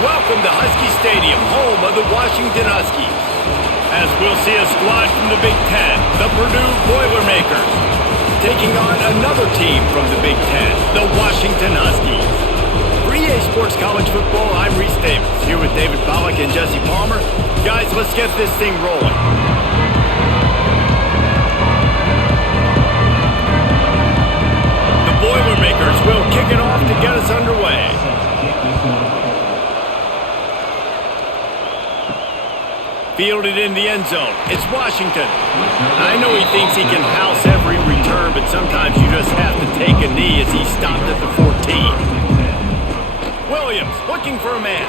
Welcome to Husky Stadium, home of the Washington Huskies. As we'll see a squad from the Big Ten, the Purdue Boilermakers, taking on another team from the Big Ten, the Washington Huskies. For EA Sports College Football, I'm Reese Davis, here with David Pollack and Jesse Palmer. Guys, let's get this thing rolling. The Boilermakers will kick it off to get us underway. Fielded in the end zone. It's Washington. I know he thinks he can house every return, but sometimes you just have to take a knee as he stopped at the 14. Williams looking for a man.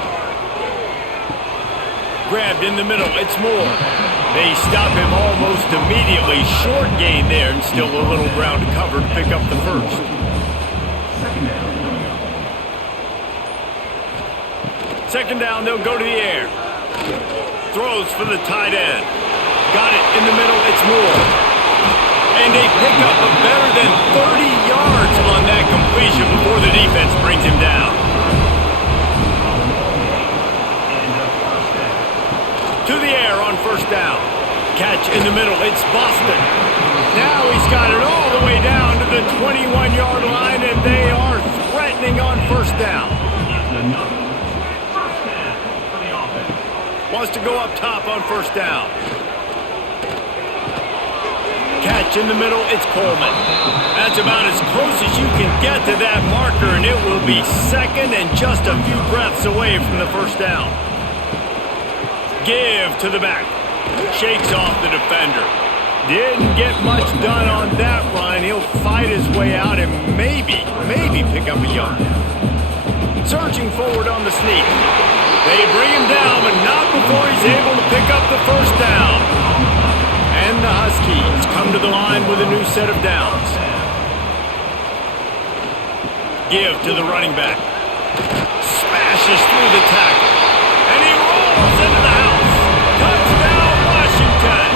Grabbed in the middle. It's Moore. They stop him almost immediately. Short gain there and still a little ground to cover to pick up the first. Second down, they'll go to the air. Throws for the tight end. Got it in the middle, it's Moore. And they pick up a better than 30 yards on that completion before the defense brings him down. To the air on first down. Catch in the middle, it's Boston. Now he's got it all the way down to the 21-yard line, and they are threatening on first down. Wants to go up top on first down. Catch in the middle, it's Coleman. That's about as close as you can get to that marker, and it will be second and just a few breaths away from the first down. Give to the back. Shakes off the defender. Didn't get much done on that run. He'll fight his way out and maybe pick up a yard. Surging forward on the sneak. They bring him down, but not before he's able to pick up the first down. And the Huskies come to the line with a new set of downs. Give to the running back. Smashes through the tackle. And he rolls into the house. Touchdown, Washington!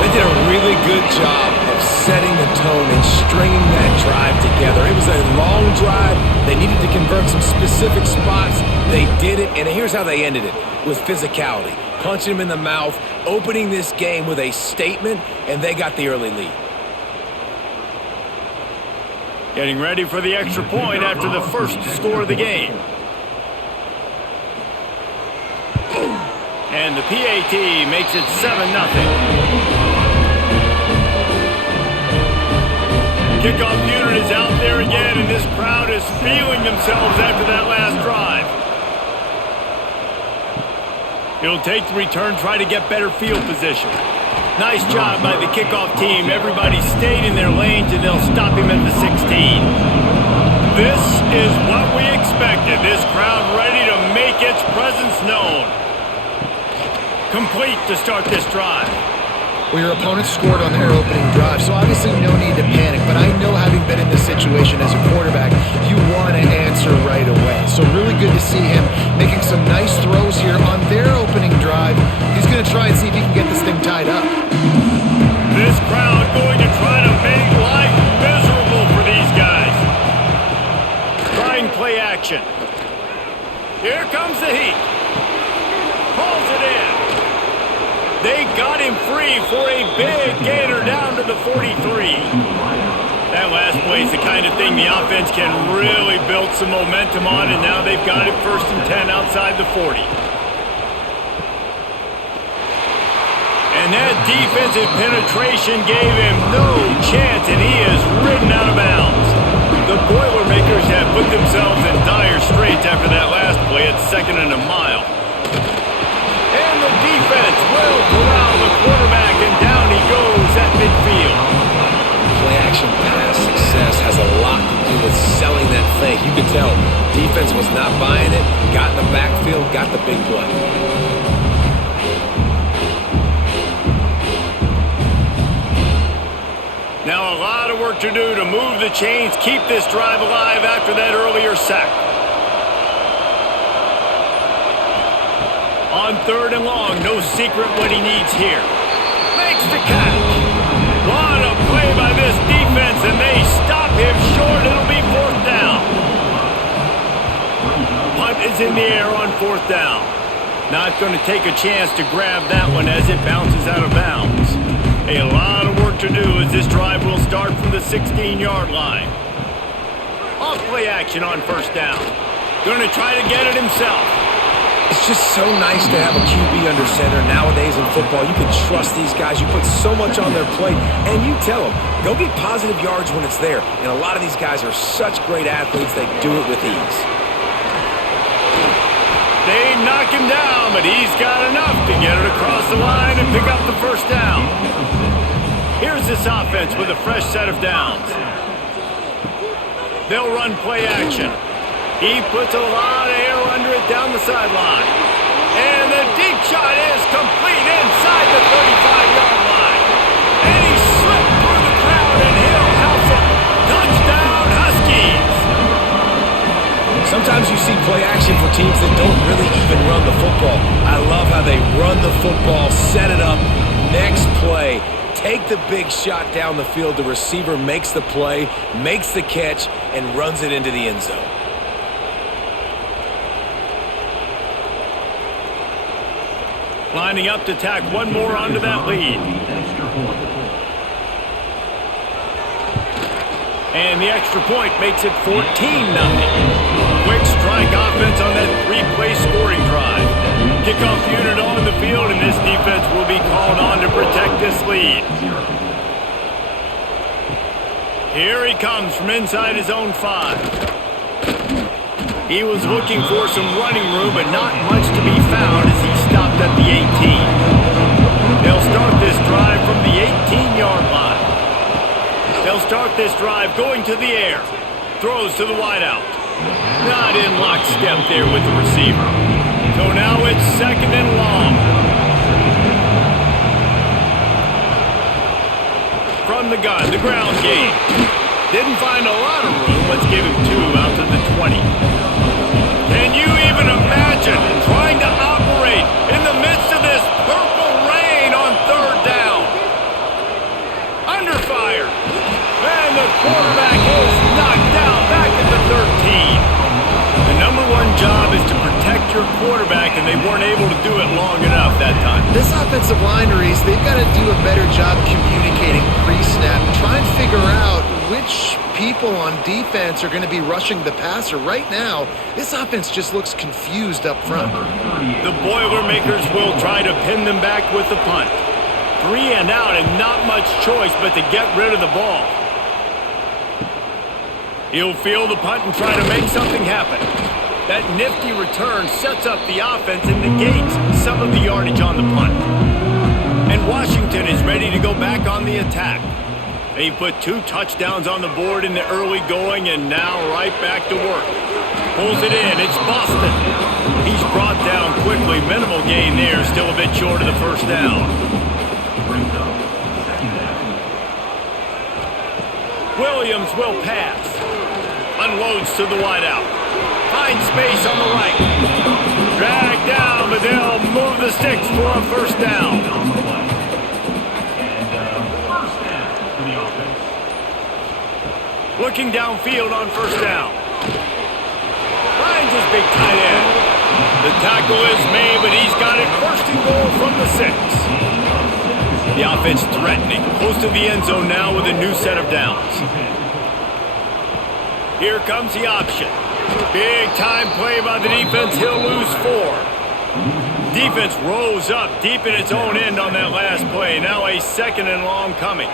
They did a really good job of setting the tone and stringing that drive together. It was a long drive. They needed to convert some specific spots. They did it, and here's how they ended it, with physicality. Punching him in the mouth, opening this game with a statement, and they got the early lead. Getting ready for the extra point after the first score of the game. And the PAT makes it 7-0. Kickoff unit is out there again, and this crowd is feeling themselves after that last drive. He'll take the return, try to get better field position. Nice job by the kickoff team. Everybody stayed in their lanes, and they'll stop him at the 16. This is what we expected. This crowd ready to make its presence known. Complete to start this drive. Well, your opponent scored on their opening drive, so obviously no need to panic. But I know, having been in this situation as a quarterback, you want to answer right away. So really good to see him making some nice throws here on their opening drive. He's going to try and see if he can get this thing tied up. This crowd going to try to make life miserable for these guys. Trying play action. Here comes the heat. Pulls it in. They got him free for a big gainer down to the 43. That last play is the kind of thing the offense can really build some momentum on, and now they've got it 1st and 10 outside the 40. And that defensive penetration gave him no chance, and he is ridden out of bounds. The Boilermakers have put themselves in dire straits after that last play at 2nd and a mile. And the defense will corral the quarterback, and down he goes at midfield. Play-action pass success has a lot to do with selling that fake. You could tell defense was not buying it, got in the backfield, got the big play. Now a lot of work to do to move the chains, keep this drive alive after that earlier sack. On 3rd and long, no secret what he needs here. Makes the catch. What a play by this defense, and they stop him short. It'll be 4th down. punt is in the air on 4th down. Not going to take a chance to grab that one as it bounces out of bounds. A lot of work to do as this drive will start from the 16-yard line. Off play action on 1st down. Going to try to get it himself. It's just so nice to have a QB under center nowadays in football. You can trust these guys. You put so much on their plate, and you tell them, go get positive yards when it's there. And a lot of these guys are such great athletes, they do it with ease. They knock him down, but he's got enough to get it across the line and pick up the 1st down. Here's this offense with a fresh set of downs. They'll run play action. He puts a lot of air under it down the sideline. And the deep shot is complete inside the 35-yard line. And he slipped through the crowd and he'll house it. Touchdown, Huskies! Sometimes you see play action for teams that don't really even run the football. I love how they run the football, set it up, next play, take the big shot down the field. The receiver makes the play, makes the catch, and runs it into the end zone. Lining up to tack one more onto that lead. And the extra point makes it 14-0. Quick strike offense on that 3-play scoring drive. Kickoff unit on the field, and this defense will be called on to protect this lead. Here he comes from inside his own 5. He was looking for some running room, but not much to be found as he stopped at the 18. They'll start this drive from the 18-yard line. They'll start this drive going to the air. Throws to the wideout. Not in lockstep there with the receiver. So now it's 2nd and long. From the gun, the ground game. Didn't find a lot of room. Let's give him 2 out to the 20. Can you even imagine trying to operate in the midst of this purple rain on 3rd down? Under fire. And the quarterback is knocked down back at the 13. The number one job is to protect your quarterback, and they weren't able to do it long enough that time. This offensive line, Reese, they've got to do a better job communicating pre-snap. Try and figure out which people on defense are going to be rushing the passer. Right now, this offense just looks confused up front. The Boilermakers will try to pin them back with the punt. 3 and out and not much choice but to get rid of the ball. He'll field the punt and try to make something happen. That nifty return sets up the offense and negates some of the yardage on the punt. And Washington is ready to go back on the attack. They put 2 touchdowns on the board in the early going and now right back to work. Pulls it in. It's Boston. He's brought down quickly. Minimal gain there. Still a bit short of the 1st down. Williams will pass. Unloads to the wideout. Finds space on the right. Dragged down, but they'll move the sticks for a 1st down. Looking downfield on 1st down. Finds his big tight end. The tackle is made, but he's got it 1st and goal from the 6. The offense threatening. Close to the end zone now with a new set of downs. Here comes the option. Big time play by the defense. He'll lose 4. Defense rose up deep in its own end on that last play. Now a 2nd and long coming.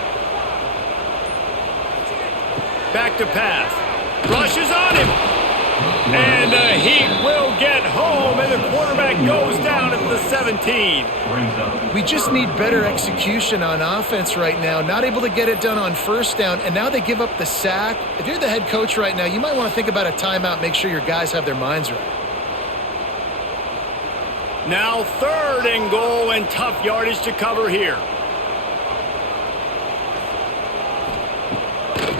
Back to pass. Rushes on him. And the Heat will get home, and the quarterback goes down at the 17. We just need better execution on offense right now. Not able to get it done on 1st down, and now they give up the sack. If you're the head coach right now, you might want to think about a timeout, make sure your guys have their minds right. Now 3rd and goal, and tough yardage to cover here.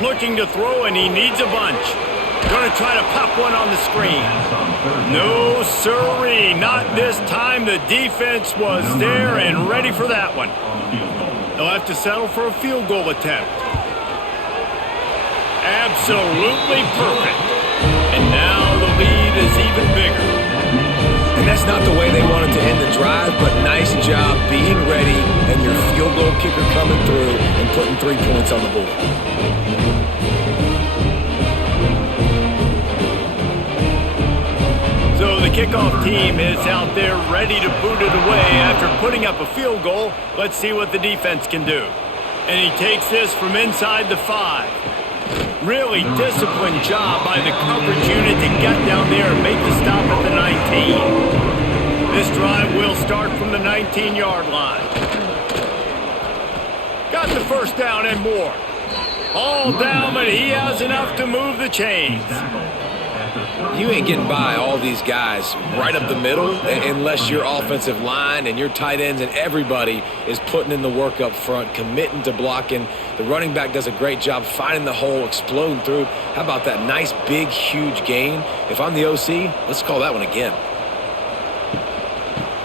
Looking to throw, and he needs a bunch. Going to try to pop one on the screen. No, sirree, not this time. The defense was there and ready for that one. They'll have to settle for a field goal attempt. Absolutely perfect. And now the lead is even bigger. And that's not the way they wanted to end the drive, but nice job being ready and your field goal kicker coming through and putting 3 points on the board. So the kickoff team is out there ready to boot it away after putting up a field goal. Let's see what the defense can do. And he takes this from inside the 5. Really disciplined job by the coverage unit to get down there and make the stop at the 19. This drive will start from the 19-yard line. Got the first down and more. All down, but he has enough to move the chains. You ain't getting by all these guys right up the middle unless your offensive line and your tight ends and everybody is putting in the work up front, committing to blocking. The running back does a great job finding the hole, exploding through. How about that nice, big, huge gain? If I'm the OC, let's call that one again.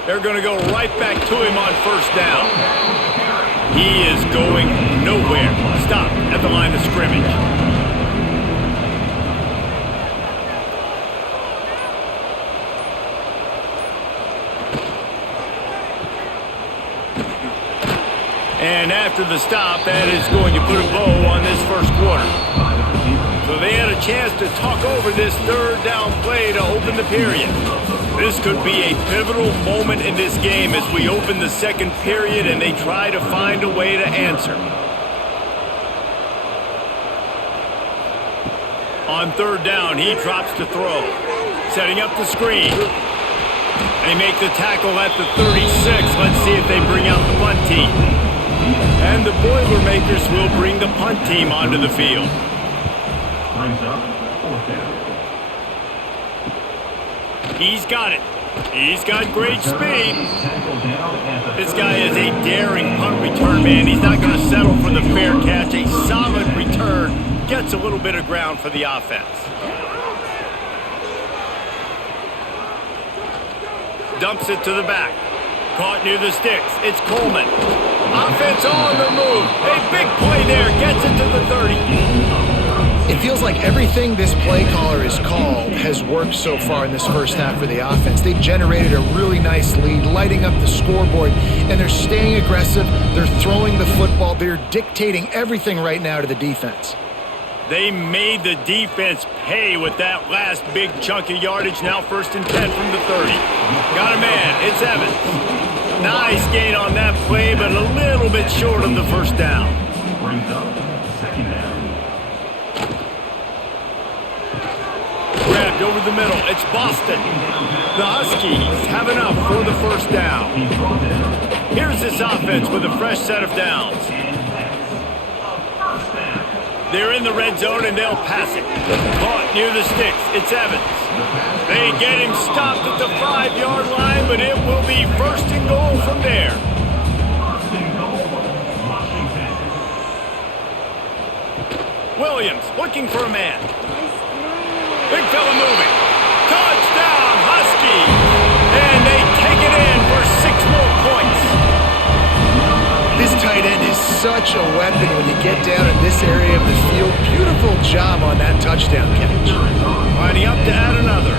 They're going to go right back to him on first down. He is going nowhere. Stop at the line of scrimmage. And after the stop, that is going to put a bow on this first quarter. So they had a chance to talk over this third down play to open the period. This could be a pivotal moment in this game as we open the second period and they try to find a way to answer. On third down, he drops to throw. Setting up the screen. They make the tackle at the 36. Let's see if they bring out the punt team. And the Boilermakers will bring the punt team onto the field. He's got it. He's got great speed. This guy is a daring punt return man. He's not going to settle for the fair catch. A solid return. Gets a little bit of ground for the offense. Dumps it to the back. Caught near the sticks. It's Coleman. Offense on the move. A big play there. Gets it to the 30. It feels like everything this play caller has called has worked so far in this first half for the offense. They've generated a really nice lead, lighting up the scoreboard, and they're staying aggressive. They're throwing the football. They're dictating everything right now to the defense. They made the defense pay with that last big chunk of yardage. Now 1st and 10 from the 30. Got a man. It's Evans. Nice gain on that play, but a little bit short of the first down. Grabbed over the middle. It's Boston. The Huskies have enough for the first down. Here's this offense with a fresh set of downs. They're in the red zone and they'll pass it. Caught near the sticks. It's Evans. They get him stopped at the 5-yard line, but it will be 1st and goal from there. Williams looking for a man. Big fella moving. Touchdown, Huskies! And they take it in for 6 more points. This tight end is such a weapon when you get down in this area of the field. Beautiful job on that touchdown catch. Lining up to add another.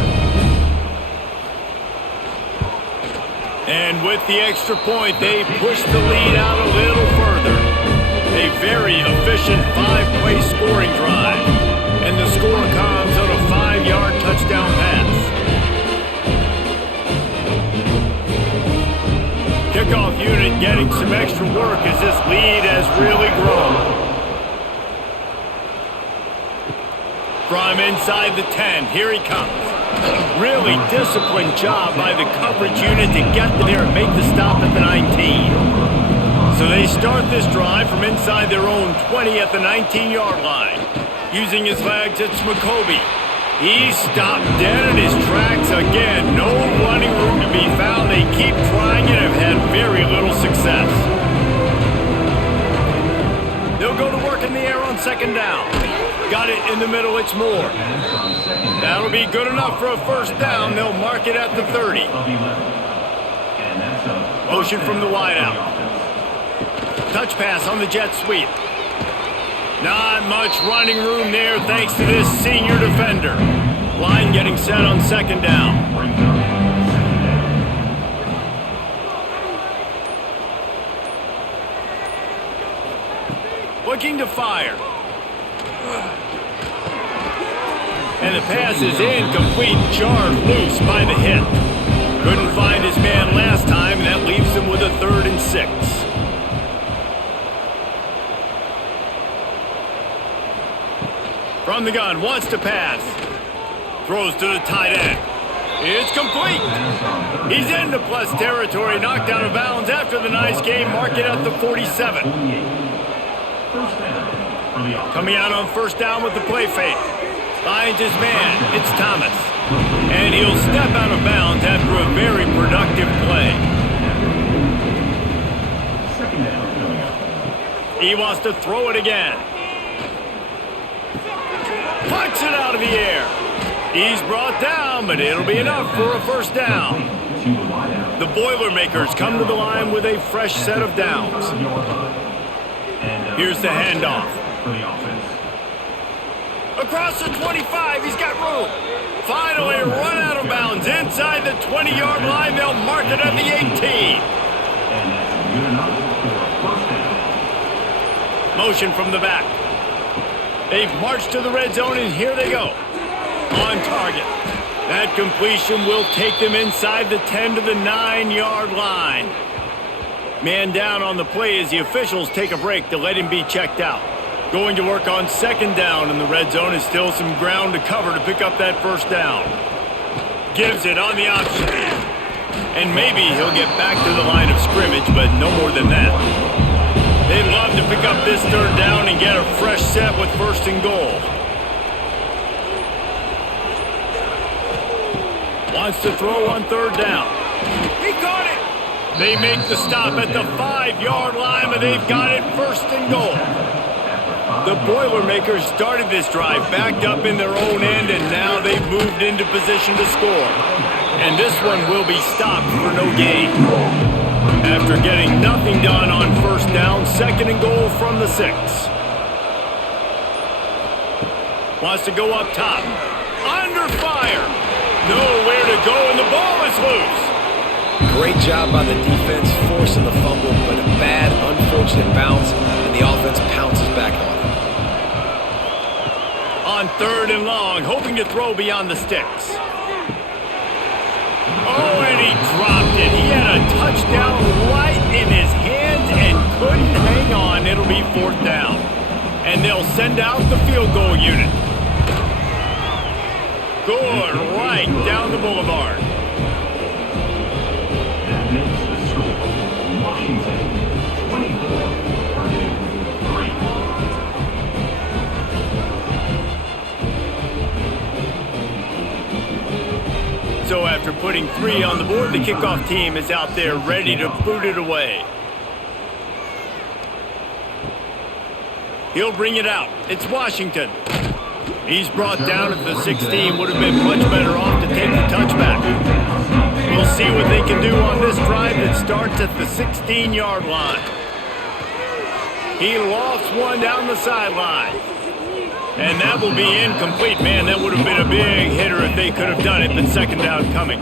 And with the extra point, they push the lead out a little further. A very efficient 5-play scoring drive. And the score comes on a 5-yard touchdown pass. Kickoff unit getting some extra work as this lead has really grown. From inside the 10, here he comes. Really disciplined job by the coverage unit to get there and make the stop at the 19. So they start this drive from inside their own 20 at the 19-yard line. Using his legs, it's McCoby. He stopped dead in his tracks again. No running room to be found. They keep trying and have had very little success. They'll go to work in the air on 2nd down. Got it in the middle, it's Moore. That'll be good enough for a first down. They'll mark it at the 30. Motion from the wideout. Touch pass on the jet sweep. Not much running room there thanks to this senior defender. Line getting set on second down. Looking to fire. And the pass is incomplete, jarred loose by the hit. Couldn't find his man last time, and that leaves him with a 3rd and 6. From the gun, wants to pass. Throws to the tight end. It's complete. He's into plus territory, knocked out of bounds after the nice game, mark it at the 47. Coming out on first down with the play fake. Finds his man. It's Thomas. And he'll step out of bounds after a very productive play. He wants to throw it again. Punts it out of the air. He's brought down, but it'll be enough for a first down. The Boilermakers come to the line with a fresh set of downs. Here's the handoff. Across the 25, he's got room. Finally run out of bounds inside the 20-yard line. They'll mark it at the 18. Motion from the back. They've marched to the red zone, and here they go. On target. That completion will take them inside the 10 to the 9-yard line. Man down on the play as the officials take a break to let him be checked out. Going to work on second down in the red zone is still some ground to cover to pick up that first down. Gives it on the option. And maybe he'll get back to the line of scrimmage, but no more than that. They'd love to pick up this 3rd down and get a fresh set with 1st and goal. Wants to throw on 3rd down. He caught it! They make the stop at the 5-yard line, but they've got it 1st and goal. The Boilermakers started this drive backed up in their own end, and now they've moved into position to score. And this one will be stopped for no gain. After getting nothing done on first down, 2nd and goal from the 6. Wants to go up top. Under fire. Nowhere to go, and the ball is loose. Great job by the defense forcing the fumble, but a bad, unfortunate bounce, and the offense pounces back on it. On 3rd and long, hoping to throw beyond the sticks. Oh, and he dropped it. He had a touchdown right in his hands and couldn't hang on. It'll be 4th down. And they'll send out the field goal unit. Good, right down the boulevard. That makes the score. Washington, 24, Purdue, 3. So after putting 3 on the board, the kickoff team is out there ready to boot it away. He'll bring it out. It's Washington. He's brought down at the 16. Would have been much better off to take the touchback. We'll see what they can do on this drive that starts at the 16-yard line. He lofts one down the sideline. And that will be incomplete. Man, that would have been a big hitter if they could have done it, but 2nd down coming.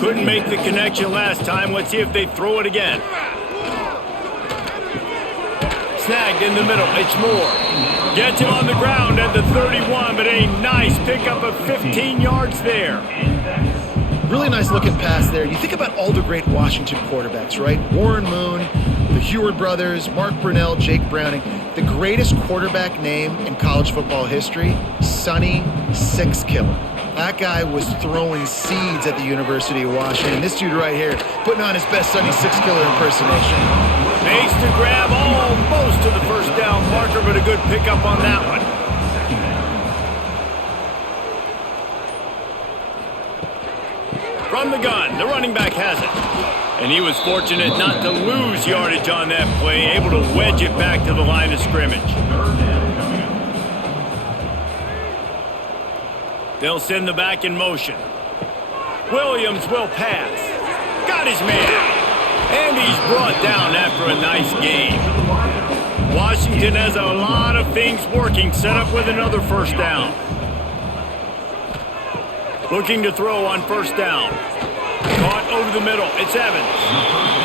Couldn't make the connection last time. Let's see if they throw it again. Snagged in the middle. It's Moore. Gets him on the ground at the 31, but a nice pickup of 15 yards there. Really nice looking pass there. You think about all the great Washington quarterbacks, right? Warren Moon, the Heward brothers, Mark Brunell, Jake Browning. The greatest quarterback name in college football history, Sonny Six Killer. That guy was throwing seeds at the University of Washington. This dude right here, putting on his best Sonny Six Killer impersonation. Makes the grab almost to the first down marker, but a good pickup on that one. From the gun, the running back has it. And he was fortunate not to lose yardage on that play, able to wedge it back to the line of scrimmage. They'll send the back in motion. Williams will pass. Got his man. And he's brought down after a nice game. Washington has a lot of things working, set up with another first down. Looking to throw on first down. Caught over the middle. It's Evans.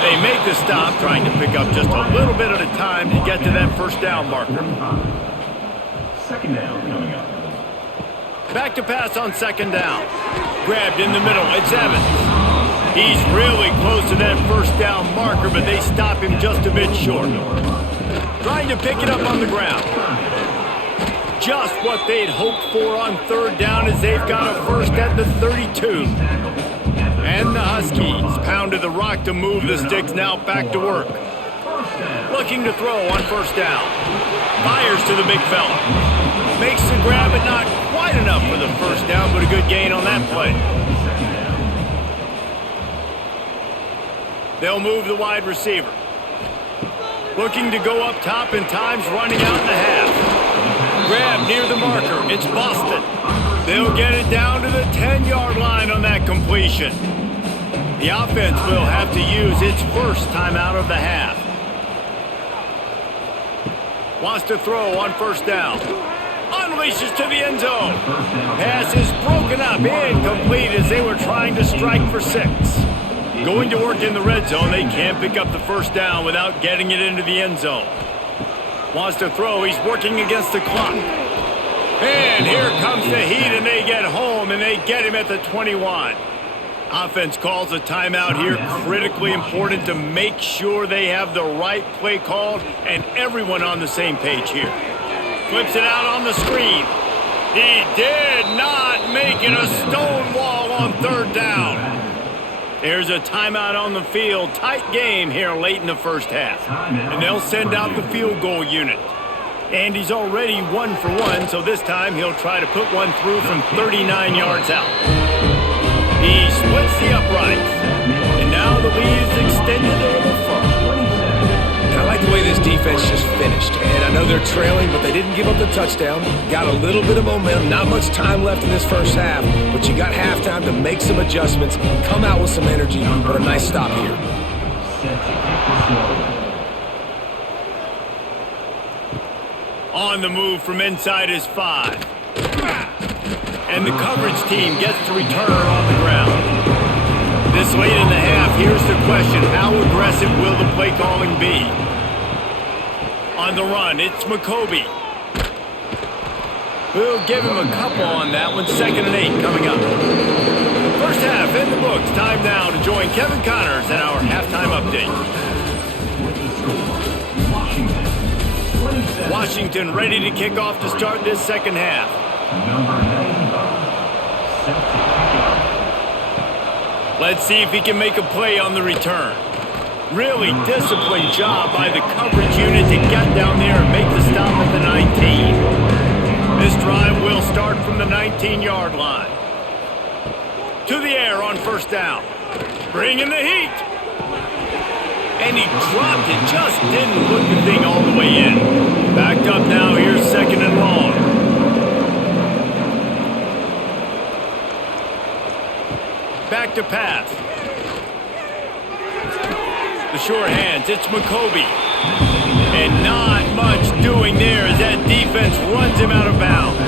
They make the stop, trying to pick up just a little bit at a time to get to that first down marker. Second down coming up. Back to pass on second down. Grabbed in the middle. It's Evans. He's really close to that first down marker, but they stop him just a bit short. Trying to pick it up on the ground. Just what they'd hoped for on third down as they've got a first at the 32. And the Huskies pounded the rock to move the sticks, now back to work. Looking to throw on first down. Fires to the big fella. Makes the grab, but not quite enough for the first down, but a good gain on that play. They'll move the wide receiver. Looking to go up top, and time's running out in the half. Grab near the marker. It's Boston. They'll get it down to the 10-yard line on that completion. The offense will have to use its first timeout of the half. Wants to throw on first down. Unleashes to the end zone. Pass is broken up, incomplete as they were trying to strike for 6. Going to work in the red zone, they can't pick up the first down without getting it into the end zone. Wants to throw, he's working against the clock. And here comes the heat, and they get home, and they get him at the 21. Offense calls a timeout here, critically important to make sure they have the right play called and everyone on the same page here. Flips it out on the screen. He did not make it a stone wall on third down. There's a timeout on the field. Tight game here late in the first half. And they'll send out the field goal unit. And he's already 1 for 1, so this time he'll try to put one through from 39 yards out. He splits the uprights. And now the lead is extended a little further. I like the way this defense just finished. And I know they're trailing, but they didn't give up the touchdown. Got a little bit of momentum. Not much time left in this first half, but you got halftime to make some adjustments, come out with some energy, but a nice stop here. On the move from inside his 5. And the coverage team gets the return on the ground. This late in the half, here's the question. How aggressive will the play calling be? On the run, it's McCoby. We'll give him a couple on that one. 2nd and 8 coming up. First half in the books. Time now to join Kevin Connors and our halftime update. Washington ready to kick off to start this second half. Let's see if he can make a play on the return. Really disciplined job by the coverage unit to get down there and make the stop at the 19. This drive will start from the 19-yard line. To the air on first down. Bringing the heat. And he dropped it, just didn't put the thing all the way in. Backed up now, here's 2nd and long. Back to pass. The short hands, it's McCoby. And not much doing there as that defense runs him out of bounds.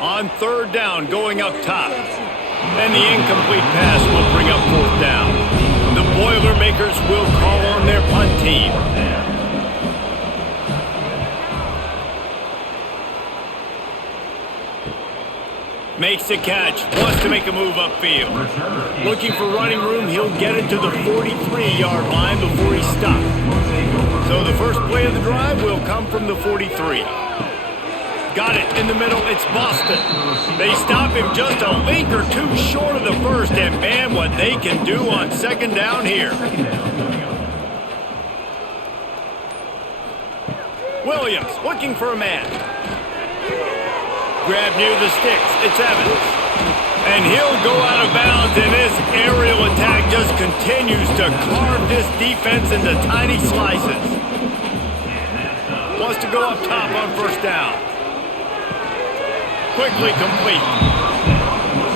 On third down, going up top. And the incomplete pass will bring up 4th down. The Boilermakers will call on their punt team. Makes the catch, wants to make a move upfield. Looking for running room, he'll get it to the 43-yard line before he stops. So the first play of the drive will come from the 43. Got it in the middle, it's Boston. They stop him just a link or two short of the first, and man, what they can do on 2nd down here. Williams looking for a man. Grab near the sticks, it's Evans. And he'll go out of bounds, and this aerial attack just continues to carve this defense into tiny slices. Wants to go up top on first down. Quickly complete.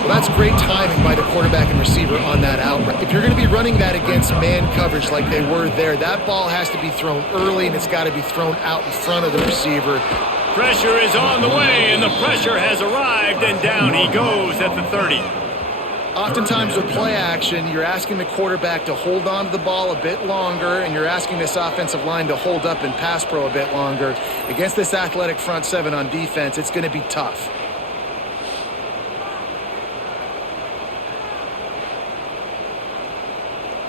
Well, that's great timing by the quarterback and receiver on that out. If you're going to be running that against man coverage like they were there, that ball has to be thrown early, and it's got to be thrown out in front of the receiver Pressure is on the way, and the pressure has arrived, and down he goes at the 30. Oftentimes with play action, you're asking the quarterback to hold on to the ball a bit longer, and you're asking this offensive line to hold up in pass pro a bit longer. Against this athletic front seven on defense, it's going to be tough.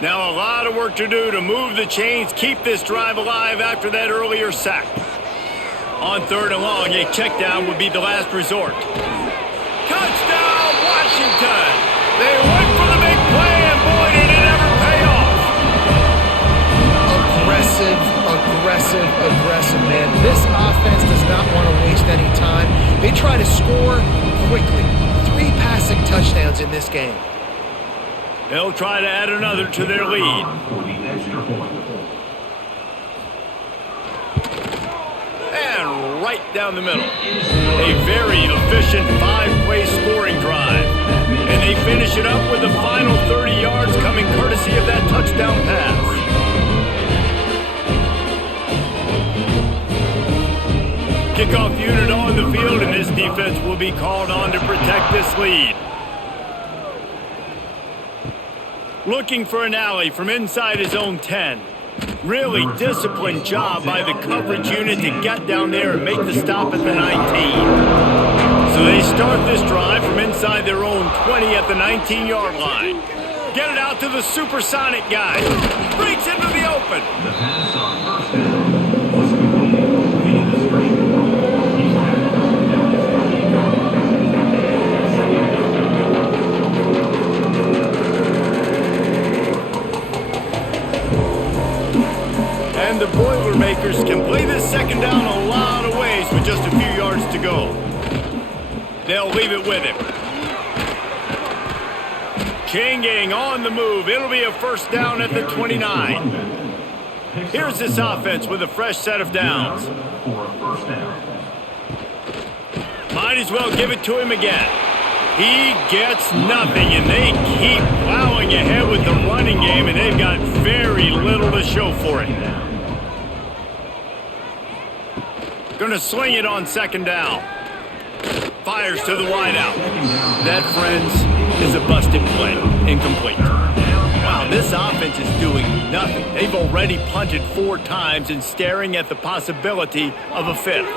Now a lot of work to do to move the chains, keep this drive alive after that earlier sack. On 3rd and long, a check down would be the last resort. Touchdown, Washington! They went for the big play, and boy, did it ever pay off. Aggressive, man. This offense does not want to waste any time. They try to score quickly. 3 passing touchdowns in this game. They'll try to add another to their lead. And right down the middle. A very efficient 5-play scoring drive. And they finish it up with the final 30 yards coming courtesy of that touchdown pass. Kickoff unit on the field, and this defense will be called on to protect this lead. Looking for an alley from inside his own 10. Really disciplined job by the coverage unit to get down there and make the stop at the 19. So they start this drive from inside their own 20 at the 19-yard line. Get it out to the supersonic guy. Breaks into the open. The pass on first down was completed. Feeding the screen. He's tackled down the 15-yard line. And the Boilermakers can play this second down a lot of ways with just a few yards to go. They'll leave it with him. Chain gang on the move. It'll be a first down at the 29. Here's this offense with a fresh set of downs. Might as well give it to him again. He gets nothing, and they keep plowing ahead with the running game, and they've got very little to show for it. Gonna sling it on second down. Fires to the wideout. That, friends, is a busted play. Incomplete. Wow, this offense is doing nothing. They've already punted 4 times and staring at the possibility of a 5th.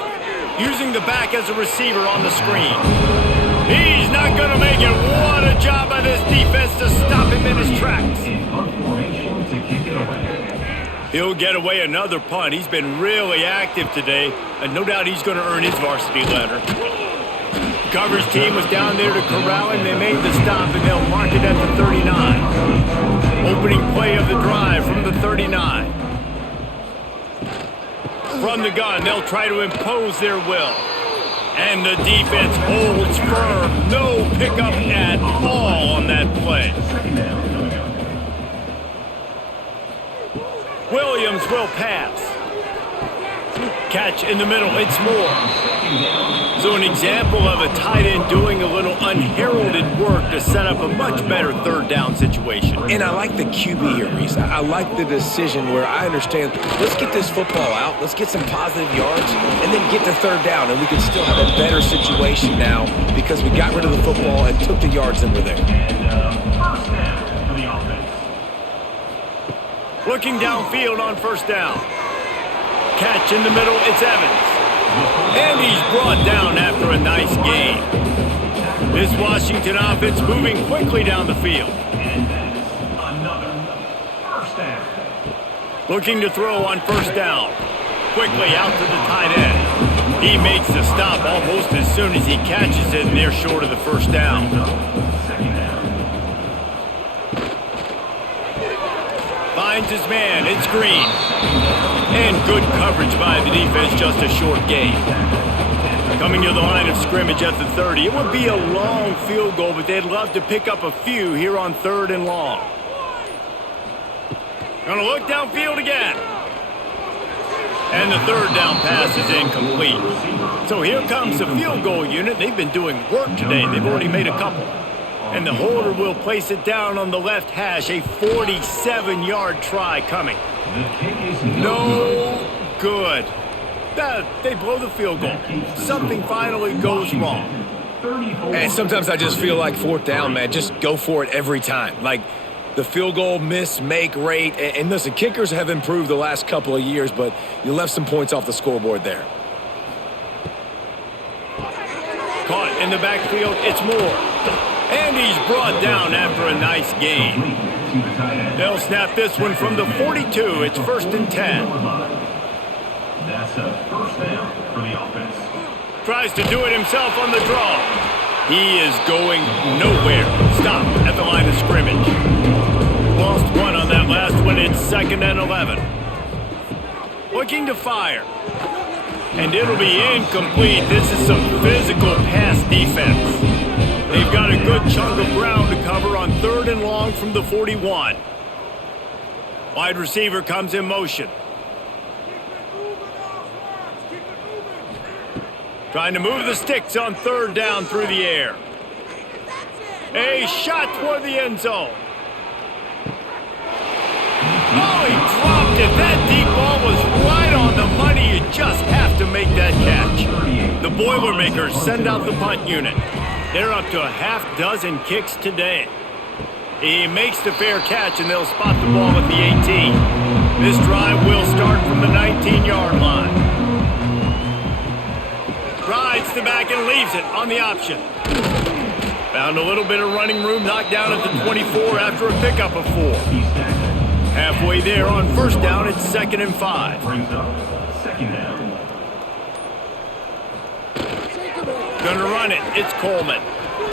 Using the back as a receiver on the screen. He's not going to make it. What a job by this defense to stop him in his tracks. He'll get away another punt. He's been really active today, and no doubt he's going to earn his varsity letter. Coverage team was down there to corral him. They made the stop, and they'll mark it at the 39. Opening play of the drive from the 39. From the gun, they'll try to impose their will. And the defense holds firm. No pickup at all on that play. Williams will pass. Catch in the middle. It's Moore. So an example of a tight end doing a little unheralded work to set up a much better 3rd down situation. And I like the QB here, Reese. I like the decision where I understand, let's get this football out, let's get some positive yards, and then get to 3rd down, and we can still have a better situation now because we got rid of the football and took the yards that were there. First down for the offense. Looking downfield on 1st down. Catch in the middle, it's Evans. And he's brought down after a nice gain. This Washington offense moving quickly down the field. And that's another first down. Looking to throw on 1st down. Quickly out to the tight end. He makes the stop almost as soon as he catches it, and they're short of the 1st down. Second down. Finds his man, it's Green. And good coverage by the defense, just a short gain. Coming to the line of scrimmage at the 30. It would be a long field goal, but they'd love to pick up a few here on 3rd and long. Gonna look downfield again. And the 3rd down pass is incomplete. So here comes the field goal unit. They've been doing work today. They've already made a couple. And the holder will place it down on the left hash. A 47-yard try coming. No good. They blow the field goal. Something finally goes wrong. And sometimes I just feel like fourth down, man, just go for it every time. Like the field goal miss-make rate. And listen, kickers have improved the last couple of years, but you left some points off the scoreboard there. Caught in the backfield, it's Moore. And he's brought down after a nice gain. They'll snap this one from the 42. It's 1st and 10. That's a first down for the offense. Tries to do it himself on the draw. He is going nowhere. Stop at the line of scrimmage. Lost one on that last one. It's 2nd and 11. Looking to fire. And it'll be incomplete. This is some physical pass defense. They've got a good chunk of ground to cover on 3rd and long from the 41. Wide receiver comes in motion. Trying to move the sticks on 3rd down through the air. A shot toward the end zone. Oh, he dropped it. That deep ball was right on the money. You just have to make that catch. The Boilermakers send out the punt unit. They're up to a half dozen kicks today. He makes the fair catch, and they'll spot the ball at the 18. This drive will start from the 19-yard line. Rides the back and leaves it on the option. Found a little bit of running room, knocked down at the 24 after a pickup of 4. Halfway there on 1st down, it's 2nd and 5. Brings up 2nd down. Gonna run it. It's Coleman.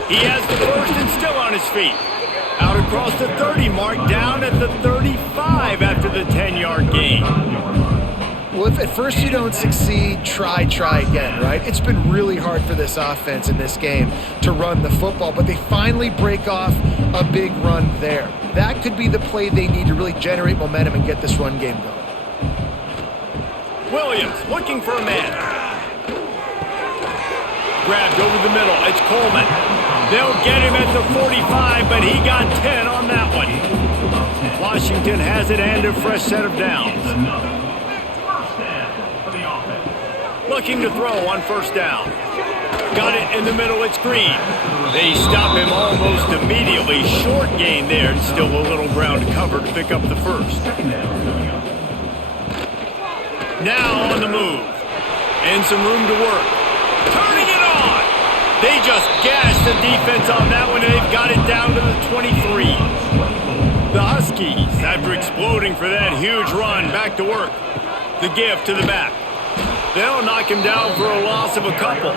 He has the 1st and still on his feet. Out across the 30 mark, down at the 35 after the 10-yard gain. Well, if at first you don't succeed, try again, right? It's been really hard for this offense in this game to run the football, but they finally break off a big run there. That could be the play they need to really generate momentum and get this run game going. Williams looking for a man. Grabbed over the middle. It's Coleman. They'll get him at the 45, but he got 10 on that one. Washington has it and a fresh set of downs. Looking to throw on 1st down. Got it in the middle. It's Green. They stop him almost immediately. Short gain there and still a little ground to cover to pick up the 1st. Now on the move. And some room to work. Turning it on. They just gashed the defense on that one, and they've got it down to the 23. The Huskies, after exploding for that huge run, back to work. The give to the back. They'll knock him down for a loss of a couple.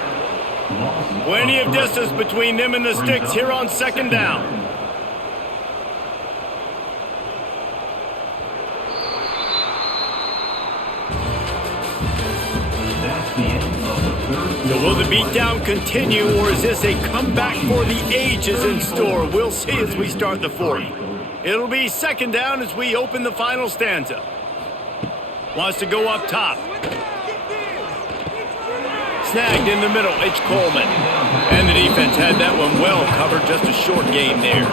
Plenty of distance between them and the sticks here on 2nd down. So will the beatdown continue, or is this a comeback for the ages in store? We'll see as we start the 4th. It'll be 2nd down as we open the final stanza. Wants to go up top. Snagged in the middle, it's Coleman. And the defense had that one well covered, just a short gain there.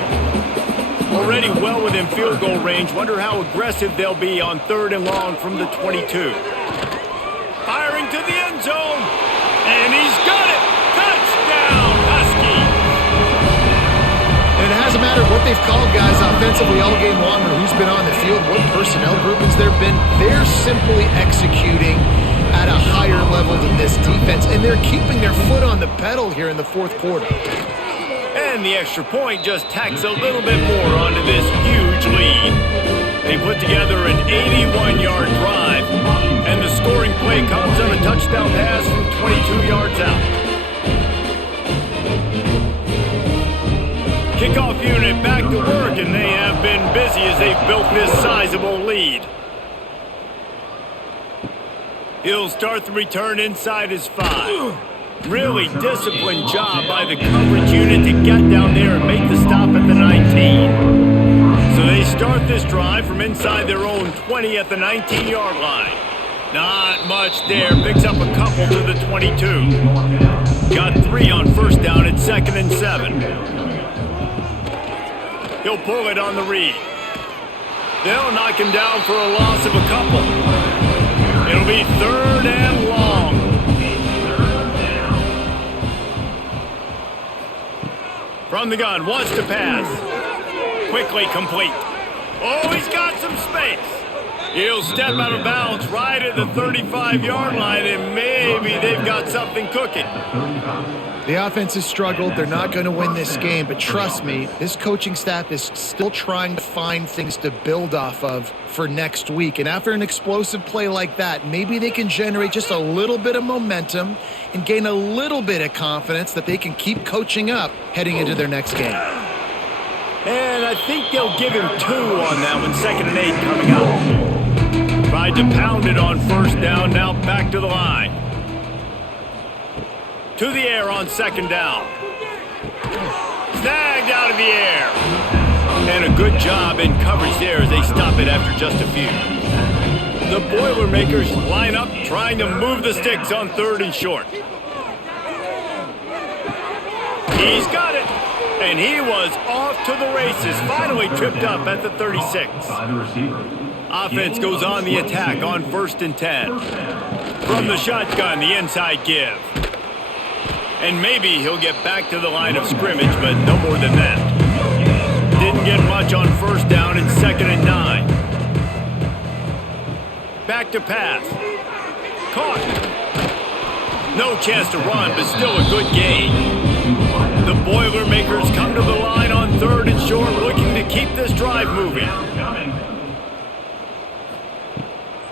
Already well within field goal range. Wonder how aggressive they'll be on 3rd and long from the 22. Firing to the end zone. And he's got it! Touchdown, Huskies! And it hasn't mattered what they've called guys offensively all game long or who's been on the field, what personnel groupings there have been. They're simply executing at a higher level than this defense, and they're keeping their foot on the pedal here in the 4th quarter. And the extra point just tacks a little bit more onto this huge lead. They put together an 81-yard drive, and the scoring play comes on a touchdown pass from 22 yards out. Kickoff unit back to work, and they have been busy as they've built this sizable lead. He'll start the return inside his 5. Really disciplined job by the coverage unit to get down there and make the stop at the 19. So they start this drive from inside their own 20 at the 19-yard line. Not much there. Picks up a couple to the 22. Got 3 on 1st down at 2nd and 7. He'll pull it on the read. They'll knock him down for a loss of a couple. It'll be 3rd and long. From the gun, wants to pass. Quickly complete. Oh, he's got some space. He'll step out of bounds right at the 35-yard line, and maybe they've got something cooking. The offense has struggled. They're not going to win this game, but trust me, this coaching staff is still trying to find things to build off of for next week. And after an explosive play like that, maybe they can generate just a little bit of momentum and gain a little bit of confidence that they can keep coaching up heading into their next game. And I think they'll give him 2 on that one. 2nd and 8 coming up. Tried to pound it on first down, now back to the line. To the air on 2nd down. Snagged out of the air. And a good job in coverage there as they stop it after just a few. The Boilermakers line up trying to move the sticks on 3rd and short. He's got it. And he was off to the races. Finally tripped up at the 36. Offense goes on the attack on 1st and 10. From the shotgun, the inside give. And maybe he'll get back to the line of scrimmage, but no more than that. Didn't get much on 1st down and 2nd and 9. Back to pass. Caught. No chance to run, but still a good gain. The Boilermakers come to the line on 3rd and short, looking to keep this drive moving.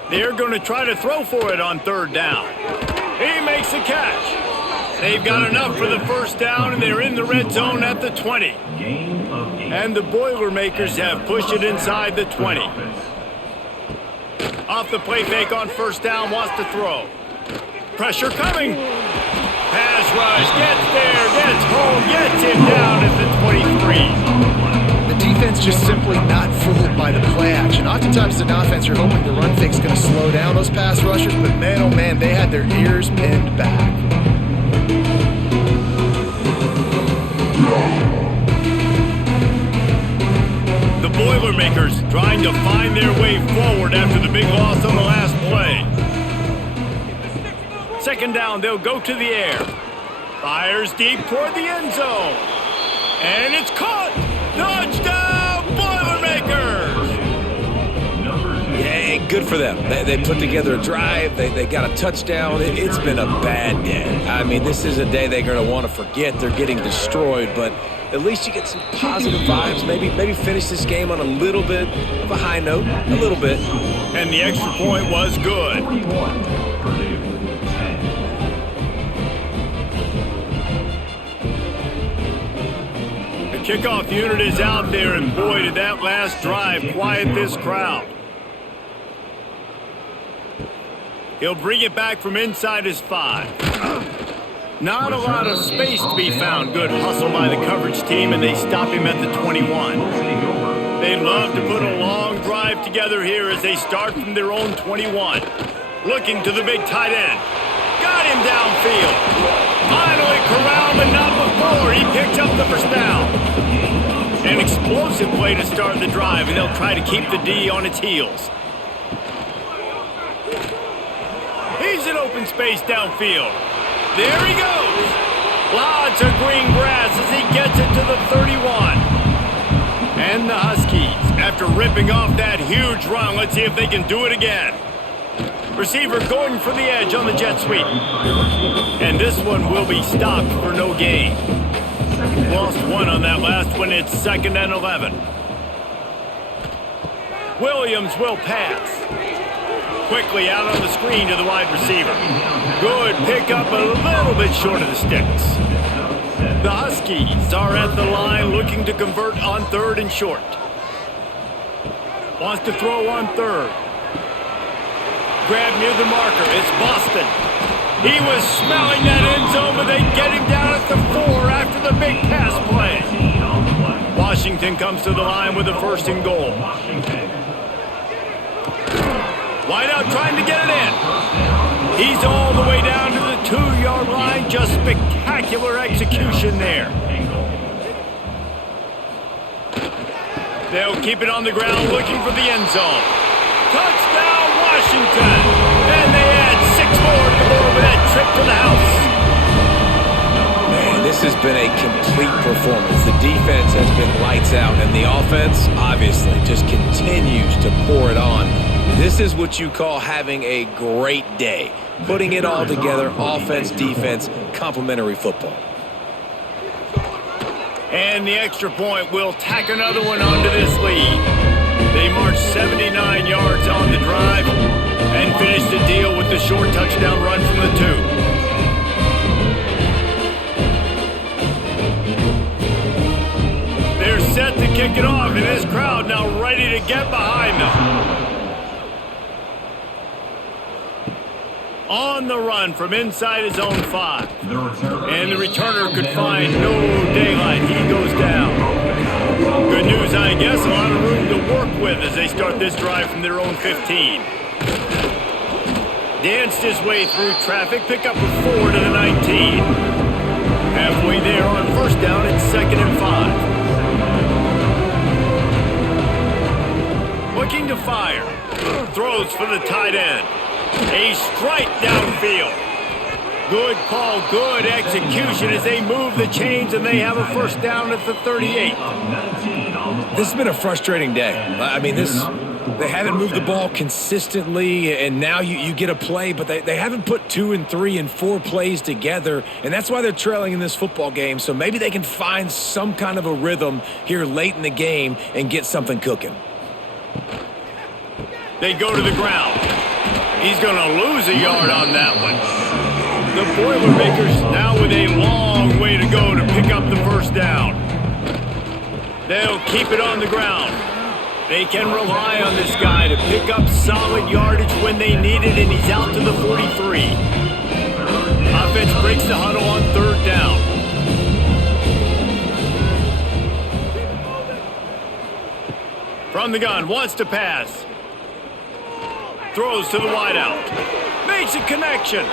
They're going to try to throw for it on 3rd down. He makes a catch. They've got enough for the 1st down, and they're in the red zone at the 20. And the Boilermakers have pushed it inside the 20. Off the play fake on 1st down, wants to throw. Pressure coming. Pass rush, gets there, gets home, gets him down at the 23. The defense just simply not fooled by the play action. Oftentimes, as an offense, you're hoping the run fake's going to slow down those pass rushers, but man, oh man, they had their ears pinned back. The Boilermakers trying to find their way forward after the big loss on the last play. 2nd down, they'll go to the air. Fires deep toward the end zone. And it's caught! Touchdown, Boilermakers! Yeah, good for them. They put together a drive. They got a touchdown. It's been a bad day. I mean, this is a day they're going to want to forget. They're getting destroyed, but at least you get some positive vibes. Maybe finish this game on a little bit of a high note. A little bit. And the extra point was good. The kickoff unit is out there, and boy, did that last drive quiet this crowd. He'll bring it back from inside his 5. Not a lot of space to be found. Good hustle by the coverage team, and they stop him at the 21. They love to put a long drive together here as they start from their own 21. Looking to the big tight end. Got him downfield. Finally corralled, but not before. He picks up the 1st down. An explosive play to start the drive, and they'll try to keep the D on its heels. He's in open space downfield. There he goes. Lots of green grass as he gets it to the 31. And the Huskies, after ripping off that huge run, let's see if they can do it again. Receiver going for the edge on the jet sweep. And this one will be stopped for no gain. Lost 1 on that last one. It's 2nd and 11. Williams will pass. Quickly out on the screen to the wide receiver. Good pickup, a little bit short of the sticks. The Huskies are at the line looking to convert on 3rd and short. Wants to throw on 3rd. Grab near the marker. It's Boston. He was smelling that end zone, but they get him down at the 4 after the big pass play. Washington comes to the line with a 1st and goal. Wideout trying to get it in. He's all the way down to the 2-yard line. Just spectacular execution there. They'll keep it on the ground looking for the end zone. Touchdown, Washington. And they add 6 more to the board with that trip to the house. Man, this has been a complete performance. The defense has been lights out, and the offense, obviously, just continues to pour it on. This is what you call having a great day. Putting it all together, offense, defense, complementary football. And the extra point will tack another one onto this lead. They marched 79 yards on the drive and finished the deal with the short touchdown run from the 2. They're set to kick it off, and this crowd now ready to get behind them. On the run from inside his own 5. And the returner could find no daylight. He goes down. Good news, I guess. A lot of room to work with as they start this drive from their own 15. Danced his way through traffic. Pick up a 4 to the 19. Halfway there on first down. It's 2nd and 5. Looking to fire. Throws for the tight end. A strike downfield. Good call, good execution as they move the chains, and they have a first down at the 38. This has been a frustrating day. I mean, they haven't moved the ball consistently, and now you get a play, but they haven't put 2 and 3 and 4 plays together, and that's why they're trailing in this football game. So maybe they can find some kind of a rhythm here late in the game and get something cooking. They go to the ground. He's going to lose a yard on that one. The Boilermakers now with a long way to go to pick up the first down. They'll keep it on the ground. They can rely on this guy to pick up solid yardage when they need it, and he's out to the 43. Offense breaks the huddle on 3rd down. From the gun, wants to pass. Throws to the wideout. Makes a connection.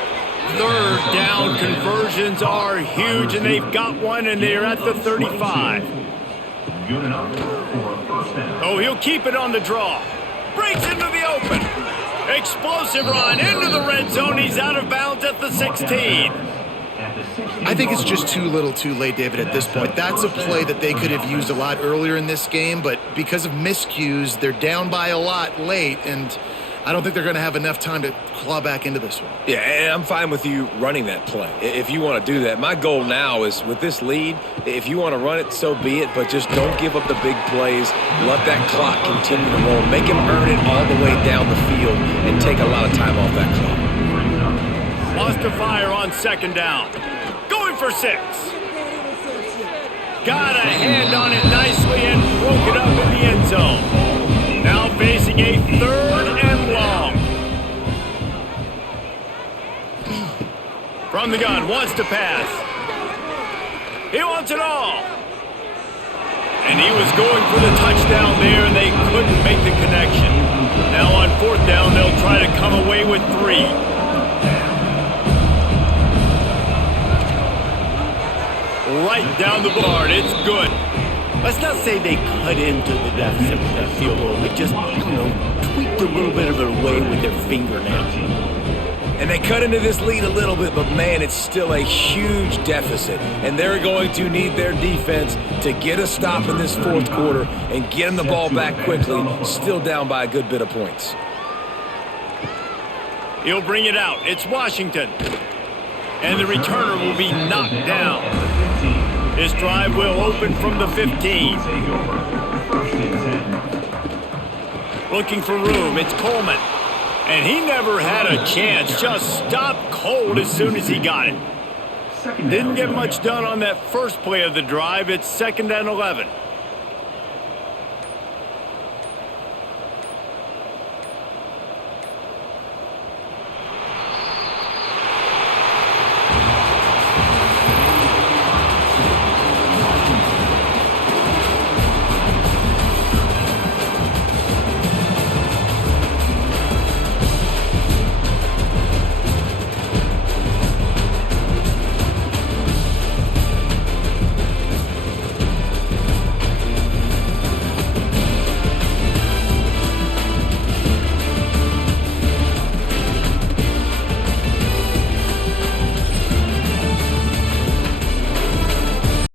3rd down conversions are huge, and they've got one, and they're at the 35. Oh, he'll keep it on the draw. Breaks into the open. Explosive run into the red zone. He's out of bounds at the 16. I think it's just too little too late, David, at this point. That's a play that they could have used a lot earlier in this game, but because of miscues, they're down by a lot late, and I don't think they're going to have enough time to claw back into this one. Yeah, and I'm fine with you running that play if you want to do that. My goal now is with this lead, if you want to run it, so be it, but just don't give up the big plays. Let that clock continue to roll. Make him earn it all the way down the field and take a lot of time off that clock. Wants to fire on 2nd down. Going for 6. Got a hand on it nicely and broke it up in the end zone. Now facing a 3rd and long. From the gun, wants to pass. He wants it all. And he was going for the touchdown there, and they couldn't make the connection. Now on 4th down, they'll try to come away with 3. Right down the board. It's good. Let's not say they cut into the deficit with that field goal. They just, tweaked a little bit of their way with their fingernail. And they cut into this lead a little bit, but man, it's still a huge deficit. And they're going to need their defense to get a stop in this 4th quarter and get them the ball back quickly, still down by a good bit of points. He'll bring it out. It's Washington. And the returner will be knocked down. This drive will open from the 15. Looking for room. It's Coleman. And he never had a chance. Just stopped cold as soon as he got it. Didn't get much done on that first play of the drive. It's 2nd and 11.